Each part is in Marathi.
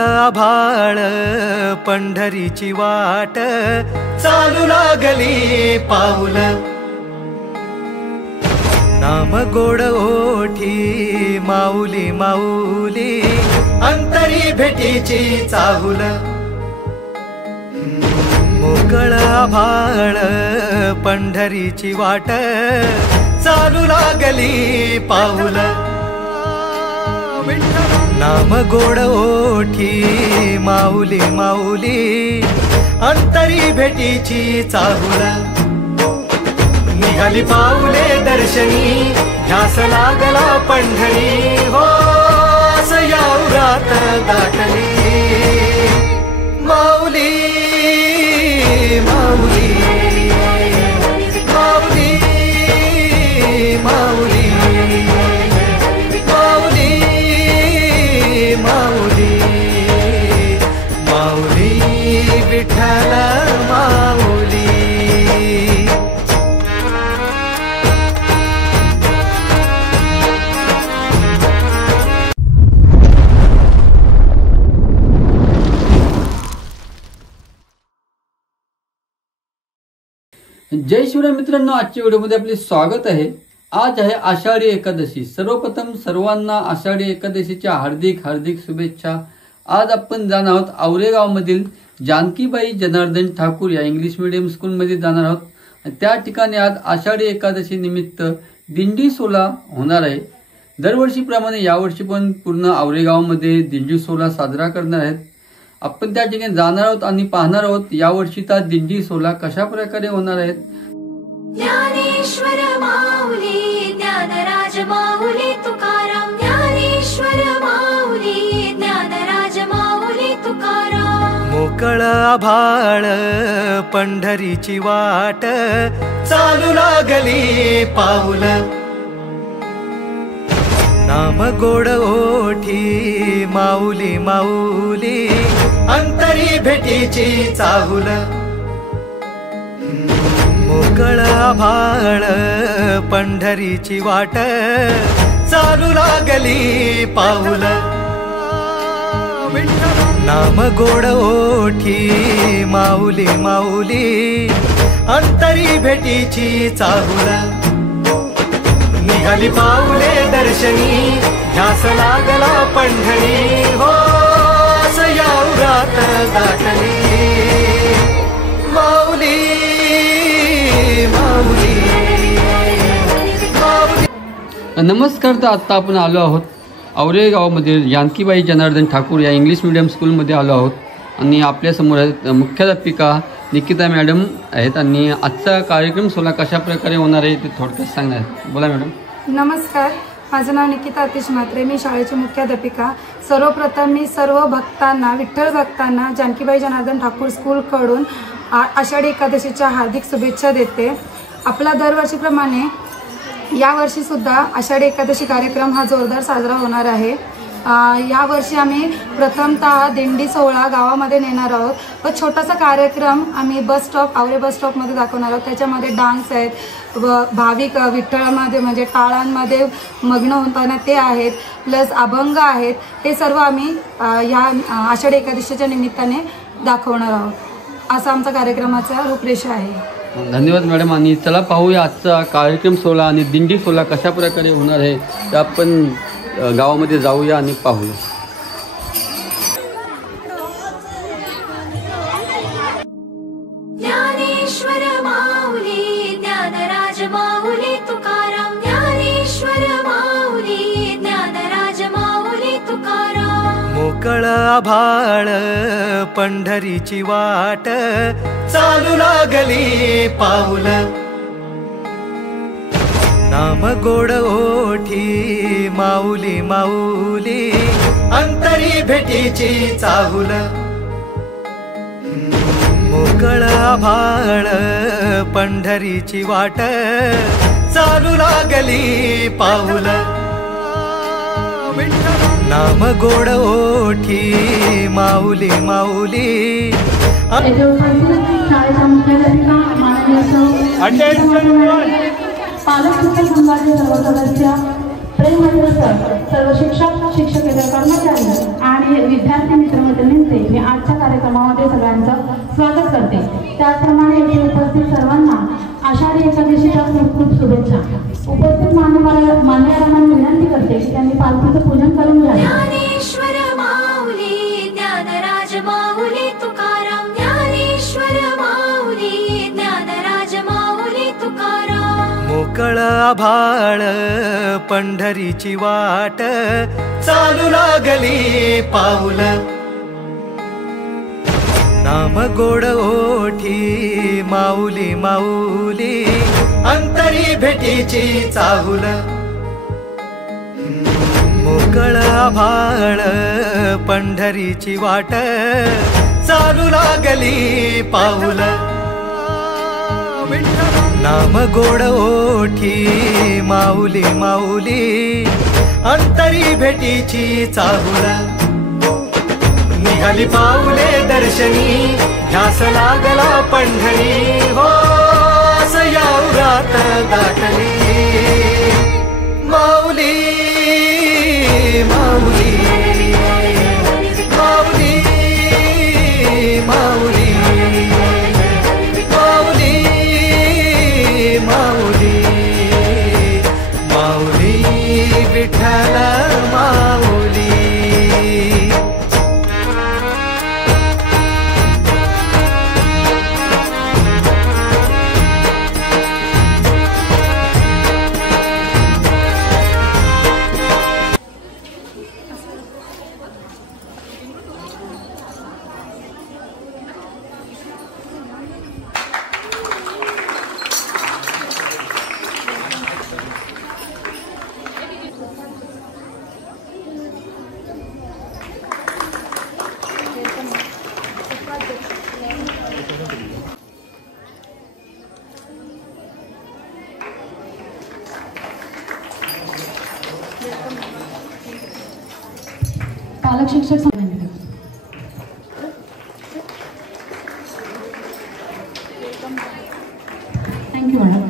आभाळ पंढरीची वाट चालू लागली पाऊल नाम गोड ओठी माऊली माऊली अंतरी भेटीची चाहुल मोकळ आभाळ पंढरीची वाट चालू लागली पाऊल नाम गोड ओठी माऊली माऊली अंतरी भेटीची चाहुल निघाली पाऊले दर्शनी ध्यास लागला पंढरी हो सयाउरात दाटली माऊली माऊली माऊली माऊली माऊली माऊली माऊली विठ्ठल माऊली जय शिवराय मित्रांनो, आजच्या व्हिडिओमध्ये आपले स्वागत आहे। आज आहे आषाढी एकादशी। सर्वप्रथम सर्वांना आषाढी एकादशीच्या हार्दिक हार्दिक शुभेच्छा। आज आपण जाणार आहोत औरेगाव मधील जानकीबाई जनार्दन ठाकूर या इंग्लिश मीडियम स्कूल मध्ये जाणार आहोत। त्या ठिकाणी आज आषाढी एकादशी निमित्त दिंडी सोहळा होणार आहे। दरवर्षीप्रमाणे यावर्षी पण पूर्ण औरेगाव मध्ये दिंडी सोहळा साजरा करणार आहेत। आपण त्या ठिकाणी जाणार आहोत आणि पाहणार आहोत यावर्षीचा दिंडी सोहळा कशा प्रकारे होणार आहे। ज्ञानेश्वर माऊली ज्ञानराज माऊली तुकाराम ज्ञानेश्वर माऊली ज्ञानराज माऊली तुकाराम मोकळ आभाळ पंढरीची वाट चालू लागली पाऊल नाम गोड ओठी माऊली माऊली अंतरी भेटीची चाहुल मोकळ आभाळ पंढरीची वाट चालू लागली पाऊल नाम गोड ओठी माऊली माऊली अंतरी भेटीची चाहुल निघाली पाऊले दर्शनी ध्यास लागला पंढरी हो सयाउरात दाटली माऊली माऊली माऊली। नमस्कार, तर आता आपण आलो आहोत औरेगावमधील जानकीबाई जनार्दन ठाकूर या इंग्लिश मीडियम स्कूलमध्ये आलो आहोत आणि आपल्यासमोर आहेत मुख्याध्यापिका निकिता मॅडम आहेत आणि आजचा कार्यक्रम सोहळा कशा प्रकारे होणार आहे ते थोडक्यात सांगणार। बोला मॅडम। नमस्कार, माझं नाव निकिता अतिश म्हात्रे, मी शाळेची मुख्याध्यापिका। सर्वप्रथम मी सर्व भक्तांना विठ्ठल भक्तांना जानकीबाई जनार्दन ठाकूर स्कूलकडून आषाढी एकादशीच्या हार्दिक शुभेच्छा देते। आपला दरवर्षीप्रमाणे यावर्षी सुद्धा आषाढी एकादशी कार्यक्रम हा जोरदार साजरा होणार आहे। यावर्षी आम्ही प्रथमतः दिंडी सोहळा गावामध्ये नेणार आहोत व छोटासा कार्यक्रम आम्ही बस स्टॉप आवरे बस स्टॉपमध्ये दाखवणार आहोत। त्याच्यामध्ये डान्स आहेत व भाविक विठ्ठलामध्ये म्हणजे टाळांमध्ये मग्न होताना ते आहेत, प्लस अभंग आहेत। हे सर्व आम्ही या आषाढी एकादशीच्या निमित्ताने दाखवणार आहोत। असा आमचा कार्यक्रमाचा रूपरेषा आहे। धन्यवाद मॅडम। आणि चला पाहूया आजचा कार्यक्रम सोहळा आणि दिंडी सोहळा कशा प्रकारे होणार आहे ते आपण गावामध्ये जाऊया आणि पाहूया। ज्ञानेश्वर माऊली ज्ञानराज माऊली तुकाराम ज्ञानेश्वर माऊली ज्ञानराज माऊली तुकाराम मोकळ आभाळ पंढरीची वाट चालू लागली पाऊल नाम गोड ओठी माऊली माऊली अंतरी भेटीची चाहुल मोकळ आभाळ पंढरीची वाट चालू लागली पाऊल नाम गोड ओठी माऊली माऊली पालक संघाचे सर्व सदस्य प्रेमसह सर्व शिक्षक शिक्षकेतर कर्मचारी आणि विद्यार्थी मित्रमैत्रिणींचे मी आजच्या कार्यक्रमामध्ये सगळ्यांचं स्वागत करते। त्याचप्रमाणे येथे उपस्थित सर्वांना आषाढी एकादशीच्या खूप खूप शुभेच्छा। उपस्थित मान्यवरांना विनंती करते की त्यांनी पालखीचं पूजन करून घ्यावे। ज्ञानेश्वर माऊली ज्ञानराज माऊली तुकाराम, ज्ञानेश्वर माऊली ज्ञानराज माऊली तुकाराम। मोकळ आभाळ पंढरीची वाट चालू लागली पाऊल, नाम गोड ओठी माऊली माऊली अंतरी भेटीची चाहुल। मोकळ आभाळ पंढरीची वाट चालू लागली पाऊल, नाम गोड ओठी माऊली माऊली अंतरी भेटीची चाहुल। निघाली पाऊले दर्शनी ध्यास लागला पंढरी, हो सयाउरात गाठली माऊली माऊली माऊली माऊली माऊली माऊली माऊली विठ्ठल माऊली। पालक शिक्षक थँक्यू मॅडम।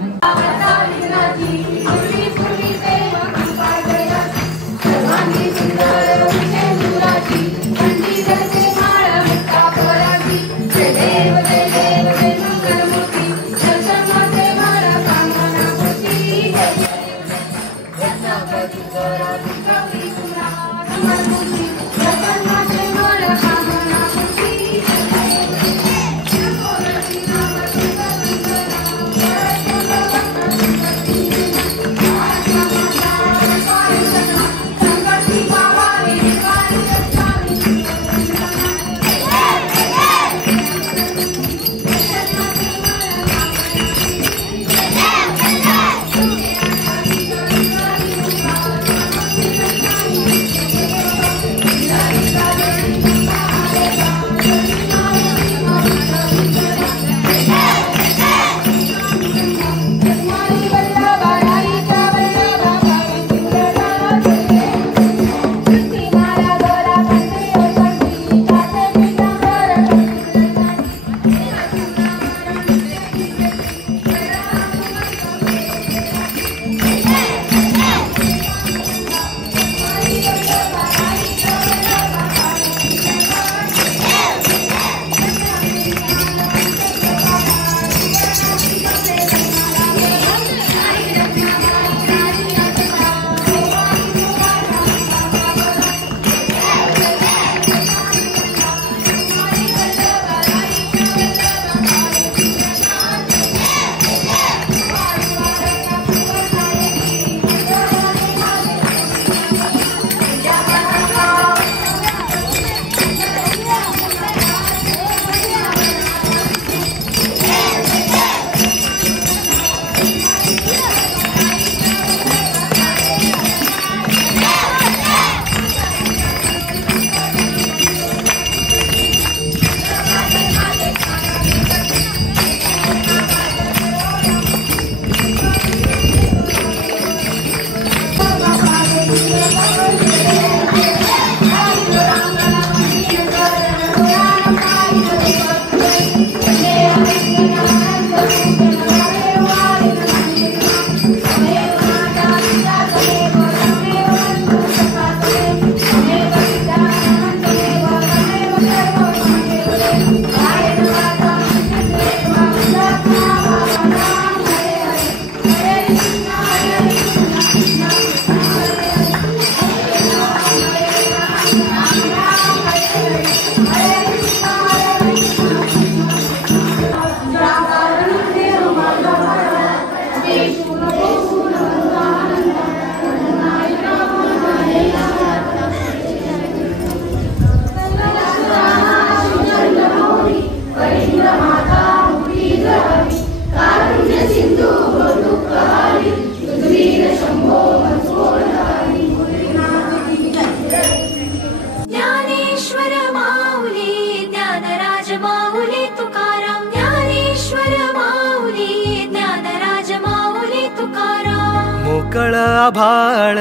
मोकळ आभाळ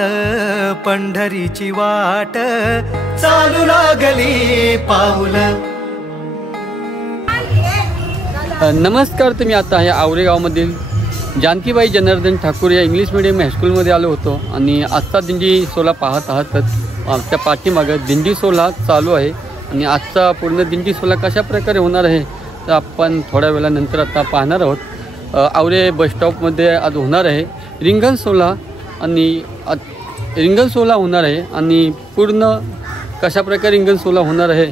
पंढरीची वाट चालू लागली पाऊल. नमस्कार, तुम्ही आता आहे आवरेगावमधील जानकीबाई जनार्दन ठाकूर या इंग्लिश मिडियम हायस्कूलमध्ये आलो होतो आणि आजचा दिंडी सोहळा पाहत आहातच. आमच्या पाठीमागं दिंडी सोहळा चालू आहे आणि आजचा पूर्ण दिंडी सोहळा कशा प्रकारे होणार आहे तर आपण थोड्या वेळानंतर आता पाहणार आहोत. आवरे बसस्टॉपमध्ये आज होणार आहे रिंगण सोहळा आणि रिंगण सोहळा होणार आहे आणि पूर्ण कशा प्रकारे रिंगण सोहळा होणार आहे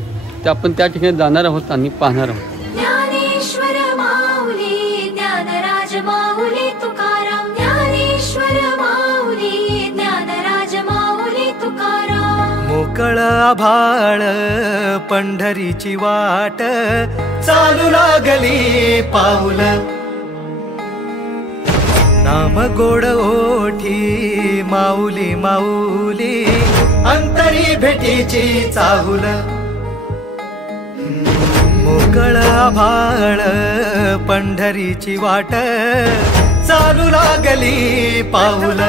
ते आपण त्या ठिकाणी जाणार आहोत आणि पाहणार आहोत. ज्ञानेश्वर माऊली ज्ञानराज माऊली तुकाराम. ज्ञानेश्वर माऊली ज्ञानराज माऊली तुकाराम. मोकळ आभाळ पंढरीची वाट चालू लागली पाऊल. नाम गोड ओठी माऊली माऊली अंतरी भेटीची चाहुल. मोकळ आभाळ पंढरीची वाट चालू लागली पाऊल.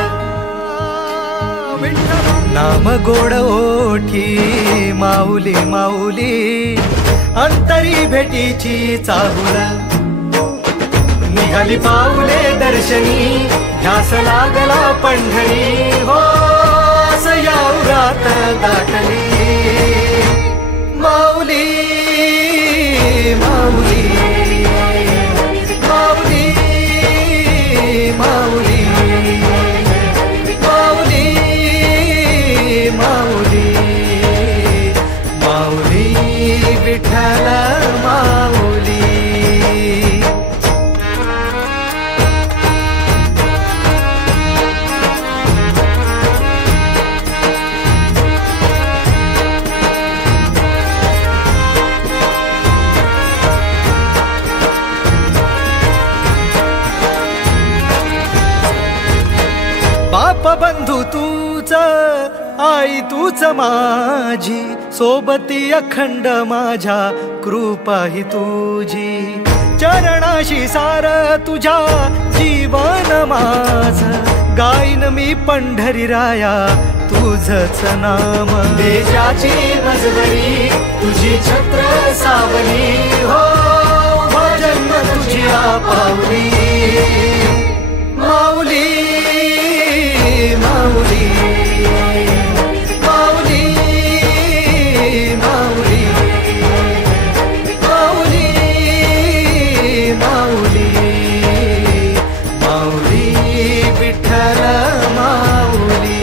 नाम गोड ओठी माऊली माऊली अंतरी भेटीची चाहुल. निघाली पाऊले दर्शनी ध्यास लागला पंढरी. हो सयाउरात दाटली माऊली माऊली माऊली माऊली माऊली माऊली माऊली विठ्ठल माऊली. बाप बंधू तूच आई तूच माझी सोबती अखंड माझ्या कृपा ही तुझी. चरणाशी सार तुझ्या जीवन माझ गाईन मी पंढरी राया तुझच नाम. देशाची मजबरी तुझी छत्र सावली. हो भजन तुझी पावली माऊली माऊली माऊली माऊली माऊली माऊली माऊली विठ्ठल माऊली.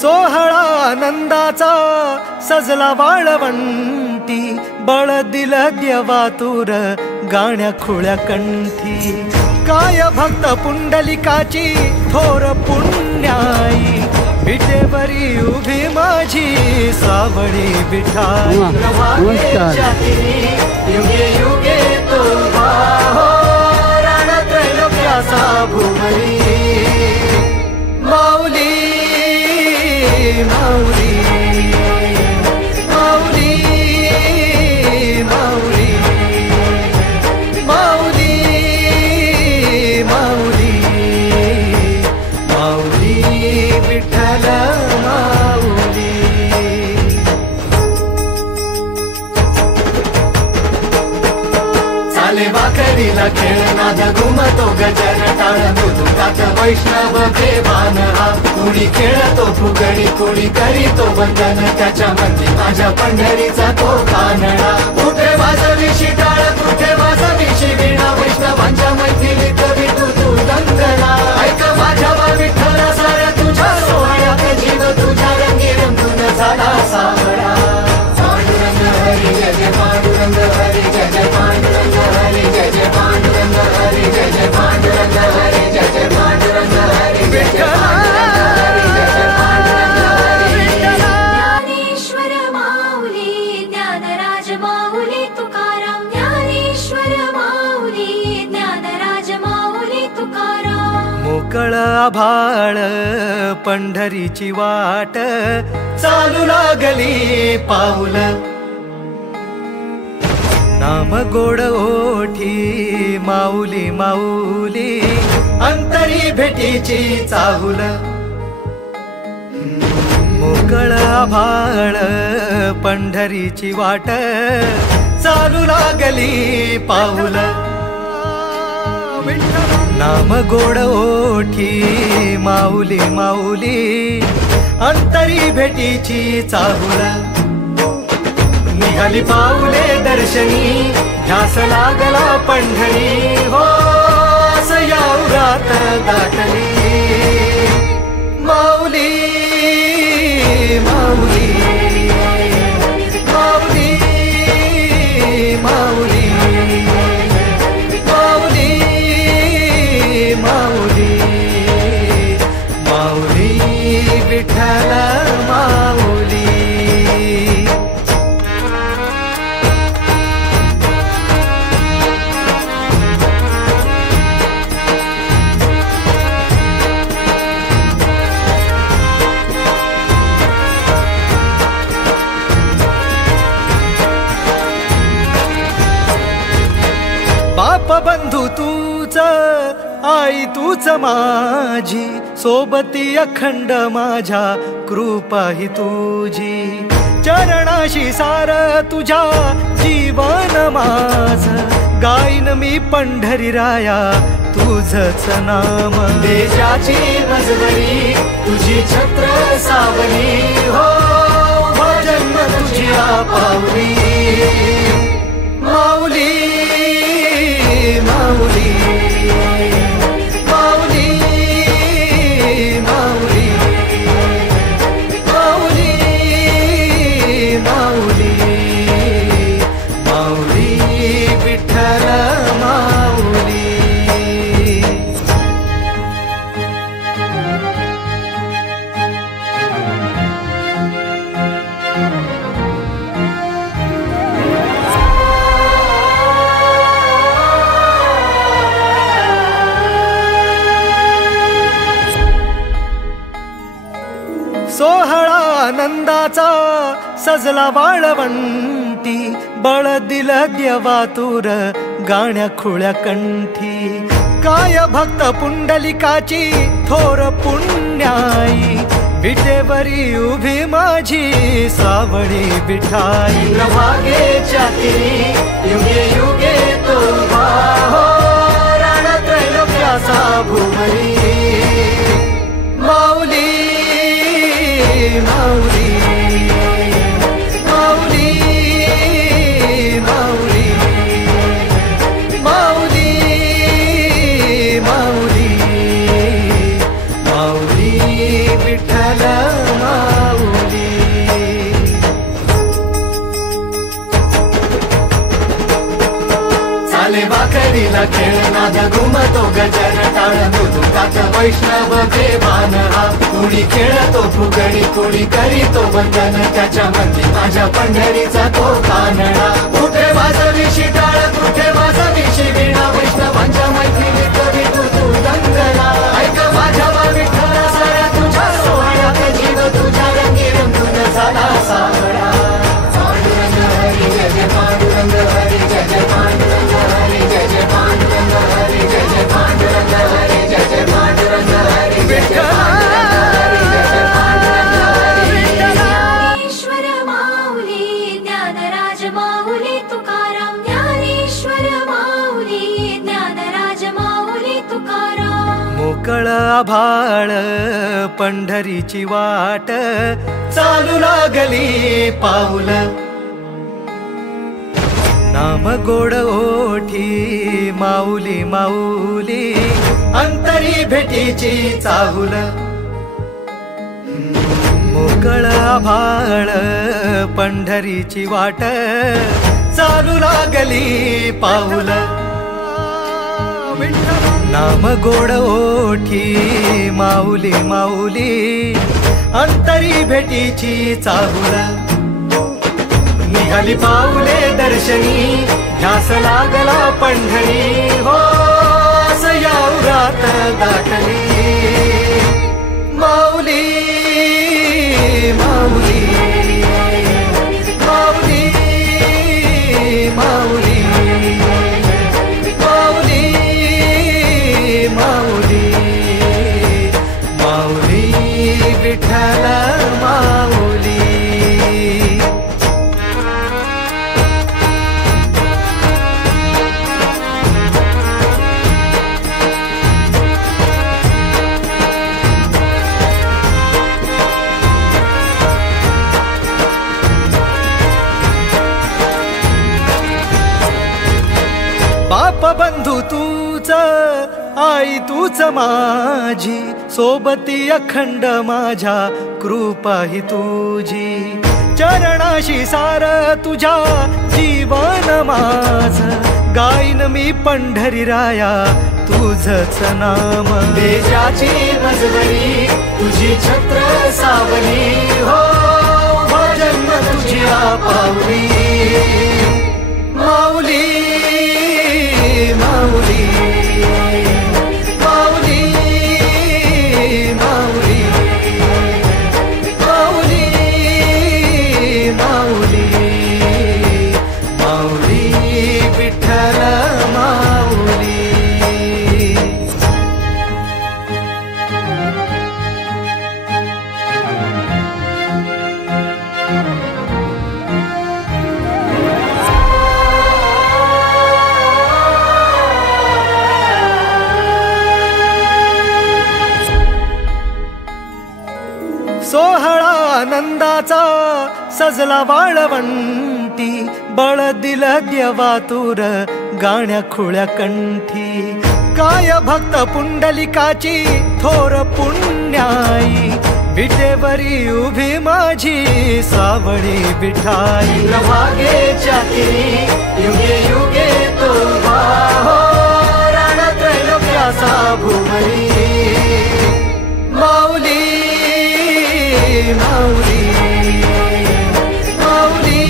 सोहळा आनंदाचा सजला वाळवंटी. बळ दिलं देवातूर गाण्या खुळ्या कंठी. काय भक्त पुंडलिकाची थोर पुण्याई. विटेवरी उभी माझी सावळी विठाई. युगे युगे तो राणा त्रैलोक्याचा भुवरी माऊली माऊली माऊली माऊली माऊली माऊली माऊली विठ्ठल माऊली. चाले भाकरीला खेळ नाद घुमतो गजर टाळ. मृदुंगात वैष्णव देवान हा. कुणी खेळतो फुगडी कुणी करीतो वंदन. त्याच्या मंदी माझ्या पंढरीचा तो कानडा. कुठे वाजवी शिटाळ कुठे वाजवी शिवीणा. वैष्णवांच्या मैथिलीत विठू तू दंगला. ऐक माझ्या विठ्ठला साऱ्या तुझ्या सोहळ्यात जीव तुझ्या रंगी रंगून झाला सावळा. पांडुरंग हरी जय जय पांडुरंग हरी जय जय पांडुरंग हरी जय जय पांडुरंग हरी जय जय पांडुरंग हरी जय जय पांडुरंग हरी जय जय पांडुरंग हरी. ज्ञानेश्वर माऊली ज्ञानराज माऊली तुकाराम. ज्ञानेश्वर माऊली मोकळ आभाळ पंढरीची वाट चालू लागली पाऊल नाम गोड ओठी माऊली माऊली अंतरी भेटीची चाहुल मोकळ आभाळ पंढरीची वाट चालू लागली पाऊल नाम गोड ओठी माऊली माऊली अंतरी भेटीची चाहुल निघाली पाऊले दर्शनी ध्यास लागला पंढरी हो सयाउरात गाठली माऊली माऊली माऊली माऊली माऊली माऊली माऊली विठ्ठल माऊली बाप बंधू तूच आई तूच माझी सोबती अखंड माझ्या कृपा ही तुझी चरणाशी सार तुझ्या जीवन माझ गाईन मी पंढरी राया तुझच नाम देशाची मजबरी तुझी छत्र सावली हो जन्म तुझी पावली माऊली माऊली माऊली माऊली माऊली माऊली माऊली विठ्ठल माऊली सोहळा आनंदाचा सजला वाळवंटी बळ दिल देवातुर गाण्या खुळ्या कंठी काय भक्त पुंडलिकाची थोर पुण्याई विटेवरी उभी माझी सावळी विठाई प्रभागेच्या तिरी युगे युगे तो हो रणत्रैलोक्याचा भुवरी माऊली माऊली माऊली माऊली माऊली माऊली माऊली विठ्ठल माऊली चाले वाकडीला खेळनाद घुमतो गजर टाळ मृदुकात वैष्णव देवान हा कुणी खेळतो फुगडी कुणी करीतो वंदन त्याच्या मंदी माझ्या पंढरीचा तो कानडा कुठे वाजवी शिटाळ कुठे वाजवी शिवीणा वैष्णवांच्या मैत्रिणीत विठू तू दंगला ऐक माझ्या विठ्ठला साऱ्या तुझ्या सोहळ्यात जीव तुझ्या रंगी रंगून झाला सावळा पांडुरंग हरी जय जय पांडुरंग हरी जय जय पांडुरंग हरी जय जय पांडुरंग हरी जय जय पांडुरंग हरी जय जय पांडुरंग हरी जय जय ज्ञानेश्वर माऊली ज्ञानराज माऊली तुकाराम ज्ञानेश्वर माऊली ज्ञानराज माऊली तुकाराम मोकळ आभाळ पंढरीची वाट चालू लागली पाऊल नाम गोड ओठी माऊली माऊली अंतरी भेटीची चाहुल मोकळ आभाळ पंढरीची वाट चालू लागली पाऊल नाम गोड ओठी माऊली माऊली अंतरी भेटीची चाहुल निघाली पाऊले दर्शनी ध्यास लागला पंढरी हो सयाउ रात दाटली माऊली माऊली माऊली माऊली माऊली माऊली माऊली विठ्ठल माऊली बाप बंधू तूच आई तूच माझी सोबती अखंड माझ्या कृपा ही तुझी चरणाशी सार तुझ्या जीवन माझ गाईन मी पंढरी राया तुझच नाम देशाची मजवरी तुझी छत्र सावली हो भजन तुझी पावली माऊली माऊली माऊली माऊली माऊली माऊली माऊली विठ्ठल माऊली सोहळा आनंदाचा सजला वाळवंटी बळ दिलं देवातूर गाण्या खुळ्या कंठी काय भक्त पुंडलिकाची थोर पुण्याई विटेवरी उभी माझी सावळी विठाई प्रभागेच्या तिरी युगे युगे तो हो राण त्रैलोक्याचा भुवरी माऊली माऊली माऊली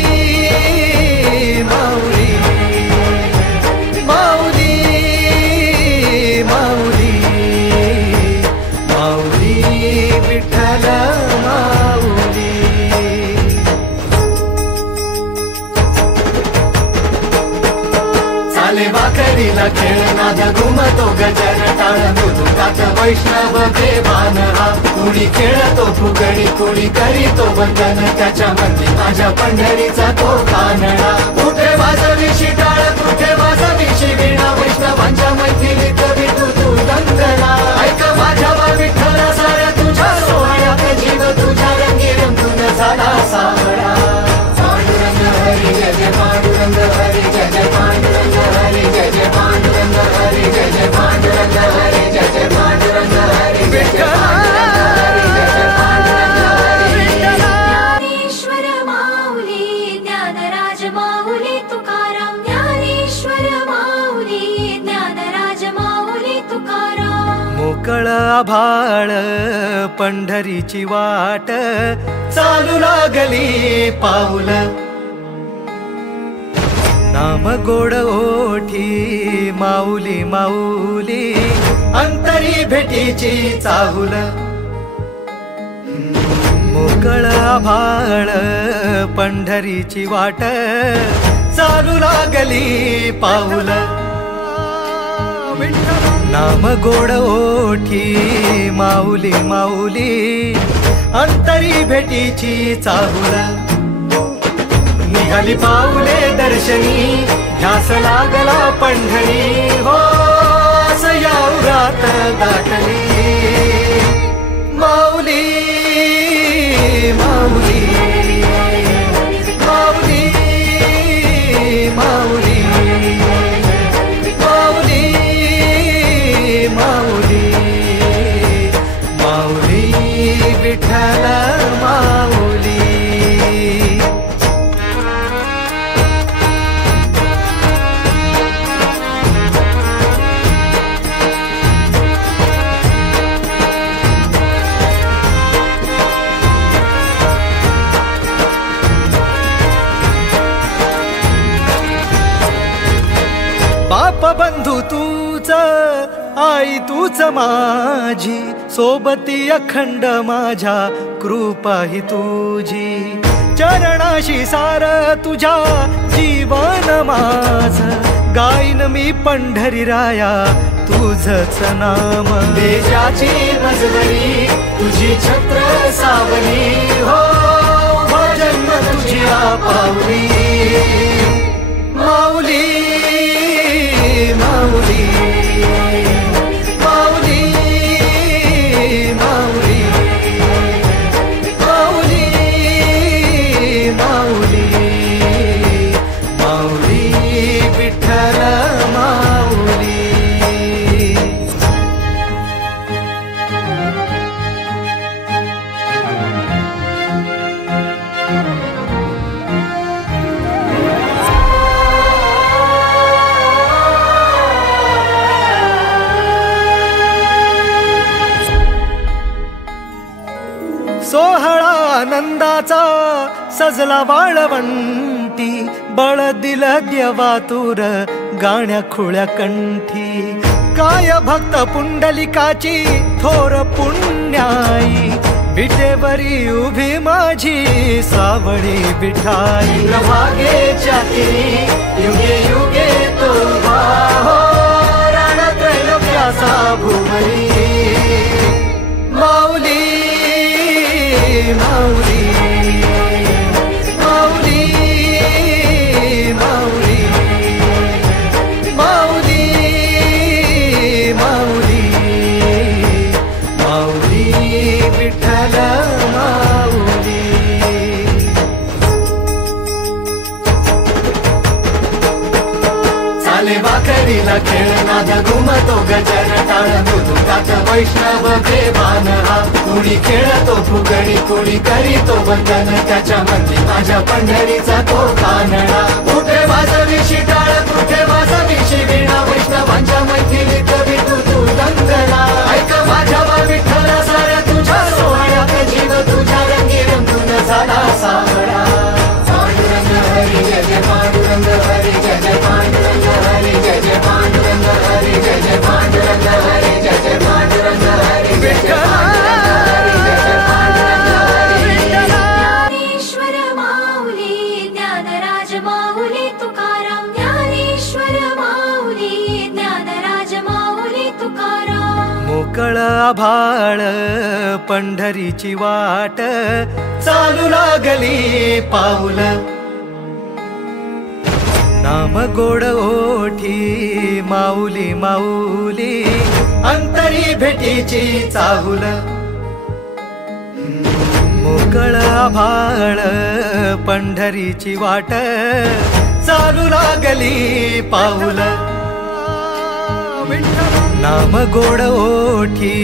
माऊली माऊली माऊली माऊली विठ्ठल माऊली चाले भाकरीला खेळनाद घुमतो गजर टाळ मृदुकात वैष्णव देवान हा कुणी खेळतो फुगडी कुणी करीतो बंधन त्याच्या मंदी माझ्या पंढरीचा तो कानडा कुठे वाजवी शिटाळ कुठे वाजवी शिवीणा वैष्णवांच्या मैथिलीत विठू तू दंगला ऐक माझ्या विठ्ठला साऱ्या तुझ्या सोहळ्यात जीव तुझ्या रंगी रंगून झाला सावळा पांडुरंग हरी जय जय पांडुरंग हरी जय जय पांडुरंग हरी जय जय पांडुरंग हरी जय जय पांडुरंग हरी जय जय पांडुरंग हरी जय जय ज्ञानेश्वर माऊली ज्ञानराज माऊली तुकाराम ज्ञानेश्वर माऊली ज्ञानराज माऊली तुकाराम मोकळ आभाळ पंढरीची वाट चालू लागली पाऊल नाम गोड ओठी माऊली माऊली अंतरी भेटीची चाहुल मोकळ आभाळ पंढरीची वाट चालू लागली पाऊल नाम गोड ओठी माऊली माऊली अंतरी भेटीची चाहुल निघाली पाऊले दर्शनी ध्यास लागला पंढरी हो यात दाटली माऊली माऊली माऊली माऊली माऊली माऊली माऊली विठ्ठल माऊली बाप बंधू तूच आई तूच माझी सोबती अखंड माझ्या कृपा ही तुझी चरणाशी सार तुझ्या जीवन माझ गाईन मी पंढरी राया तुझच नाम देशाची मजबरी तुझी छत्र सावली हो भजन तुझी पावली माऊली माऊली माऊली माऊली माऊली माऊली माऊली विठ्ठल माऊली सोहळा आनंदाचा सजला वाळवंटी बळ दिलं देवातूर गाण्या खुळ्या कंठी काय भक्त पुंडलिकाची थोर पुण्याई विटेवरी उभी माझी सावळी विठाई प्रभागेच्या तिरी युगे युगे तो उभा हो रणत्रैलोक्याचा भुवरी माऊली माऊली माऊली माऊली माऊली माऊली माऊली विठ्ठल माऊली चाले वाकरीला खेळनाद घुमतो गजर टाळ मृदुंगात वैष्णव देवान हा कुणी खेळतो फुगडी कुणी करीतो वंदन त्याच्या मंदी माझ्या पंढरीचा तो कानडा कुठे वाजवी शिटाळ कुठे वाजवी शिवीणा वैष्णवांच्या मैथिलीत विठू तू दंगला ऐक माझ्या विठ्ठला साऱ्या तुझ्या सोहळ्यात जीव तुझ्या रंगी रंगून झाला सावळा पांडुरंग हरी जय जय पांडुरंग हरी जय जय पांडुरंग हरी जय जय पांडुरंग हरी जय जय पांडुरंग हरी जय जय पांडुरंग हरी जय जय ज्ञानेश्वर माऊली ज्ञानराज माऊली तुकाराम ज्ञानेश्वर माऊली ज्ञानराज माऊली तुकाराम मोकळ आभाळ पंढरीची वाट चालू लागली पाऊल नाम गोड ओठी माऊली माऊली अंतरी भेटीची चाहुल मोकळ आभाळ पंढरीची वाट चालू लागली पाऊल नाम गोड ओठी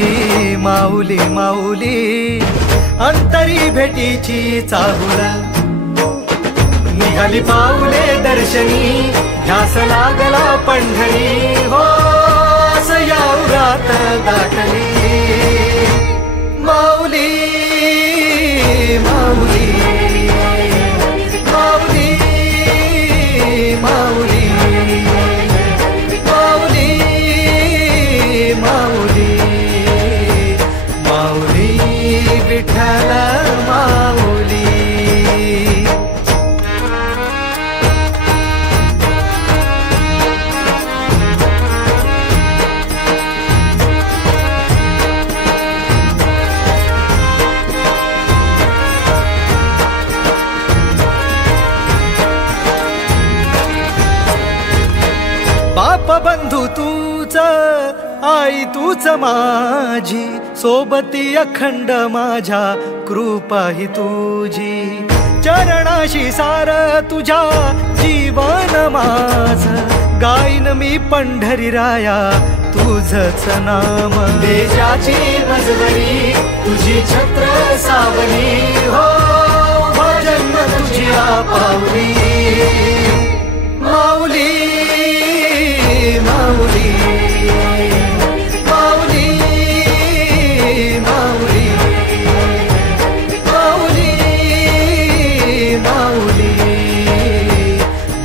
माऊली माऊली अंतरी भेटीची चाहुल निघाली पाऊले दर्शनी ध्यास लागला पंढरी हो या उरात दाटली माऊली माऊली माऊली माऊली माऊली माऊली माऊली विठ्ठल माऊली बाप बंधू तूच आई तूच माझी सोबती अखंड माझ्या कृपा ही तुझी चरणाशी सार तुझ्या जीवन माझ गाईन मी पंढरी राया तुझच नाम देशाची मजबरी तुझी छत्र सावली हो भजन तुझी पावली माऊली माऊली माऊली माऊली माऊली माऊली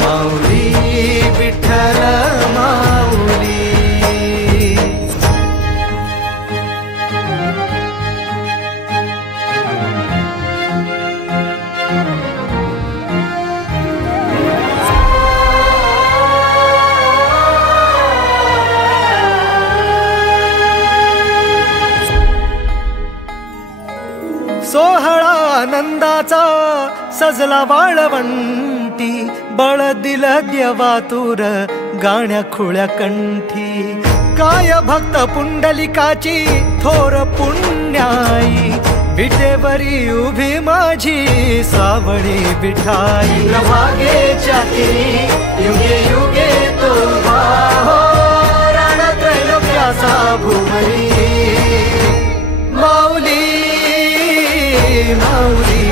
माऊली विठ्ठल माऊली सजला वाळवंटी बळ दिलं देवातूर गाण्या खुळ्या कंठी काय भक्त पुंडलिकाची थोर पुण्याई विटेवरी उभी माझी सावळी विठाई भागेच्या तिरी युगे युगे तो उभा हो राण त्रैलोक्याचा भुवरी माऊली माऊली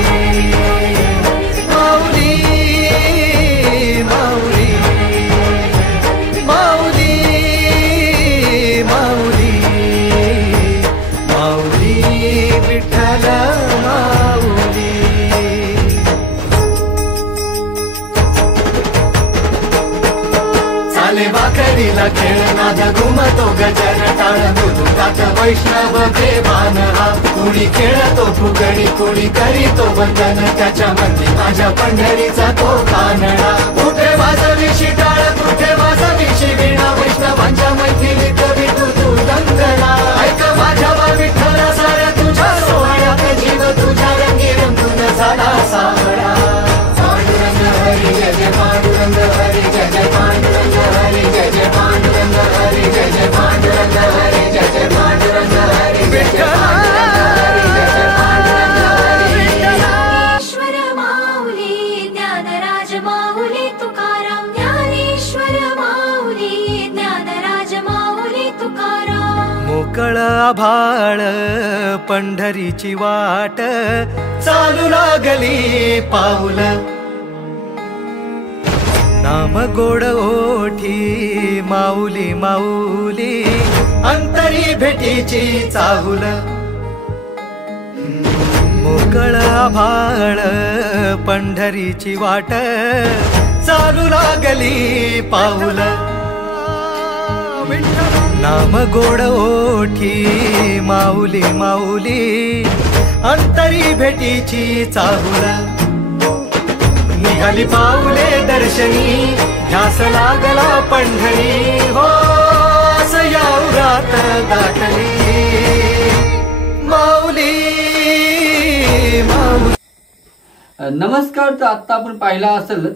माऊली माऊली माऊली माऊली माऊली विठ्ठल माऊली चाले भाकरीला खेळनाद घुमतो गजर टाळ मृदुंगात वैष्णव देवान हा कुणी खेळतो फुगडी कुणी करीतो वंदन त्याच्या मंदी माझ्या पंढरीचा तो कानडा कुठे वाजवी शिटाळ कुठे वाजवी शिवीणा वैष्णवांच्या मैथिलीत विठू तू दंगला ऐक माझ्या विठ्ठला साऱ्या तुझ्या सोहळ्यात जीव तुझ्या रंगी रंगून झाला सावळा पांडुरंग हरी जय जय पांडुरंग हरी जय जय पांडुरंग हरी जय जय पांडुरंग हरी जय जय पांडुरंग हरी जय जय पांडुरंग हरी जय जय ज्ञानेश्वर माऊली ज्ञानराज माऊली तुकाराम ज्ञानेश्वर माऊली ज्ञानराज माऊली तुकाराम मोकळ आभाळ पंढरीची वाट चालू लागली पाऊल नाम गोड ओठी माऊली माऊली अंतरी भेटीची चाहुल मोकळ आभाळ पंढरीची वाट चालू लागली पाऊल नाम गोड ओठी माऊली माऊली अंतरी भेटीची चाहुल निघाली पाऊले दर्शनी ध्यास लागला पंढरी हो असया उरात दाटली माऊली माऊली. नमस्कार. तर आता आपण पाहिला असेल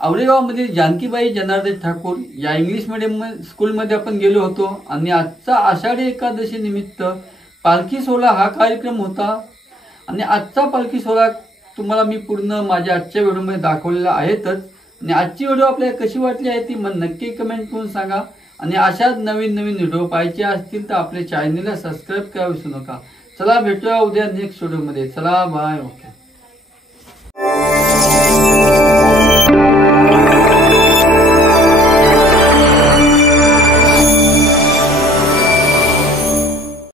औरेगावमधील जानकीबाई जनार्दन ठाकूर या इंग्लिश मीडियम स्कूलमध्ये आपण गेलो होतो आणि आजचा आषाढी एकादशी निमित्त पालखी सोहळा हा कार्यक्रम होता आणि आजचा पालखी सोहळा तुम्हाला मी पूर्ण माझ्या आजच्या व्हिडिओमध्ये दाखवलेला आहेतच. आणि आजची व्हिडिओ आपल्याला कशी वाटली आहे ती मला नक्की कमेंट करून सांगा आणि अशाच नवीन नवीन व्हिडिओ पाहायचे असतील तर आपल्या चॅनलला सबस्क्राईब करा विसरू नका. चला भेटूया उद्या नेक्स्ट व्हिडिओमध्ये. चला बाय. ओके.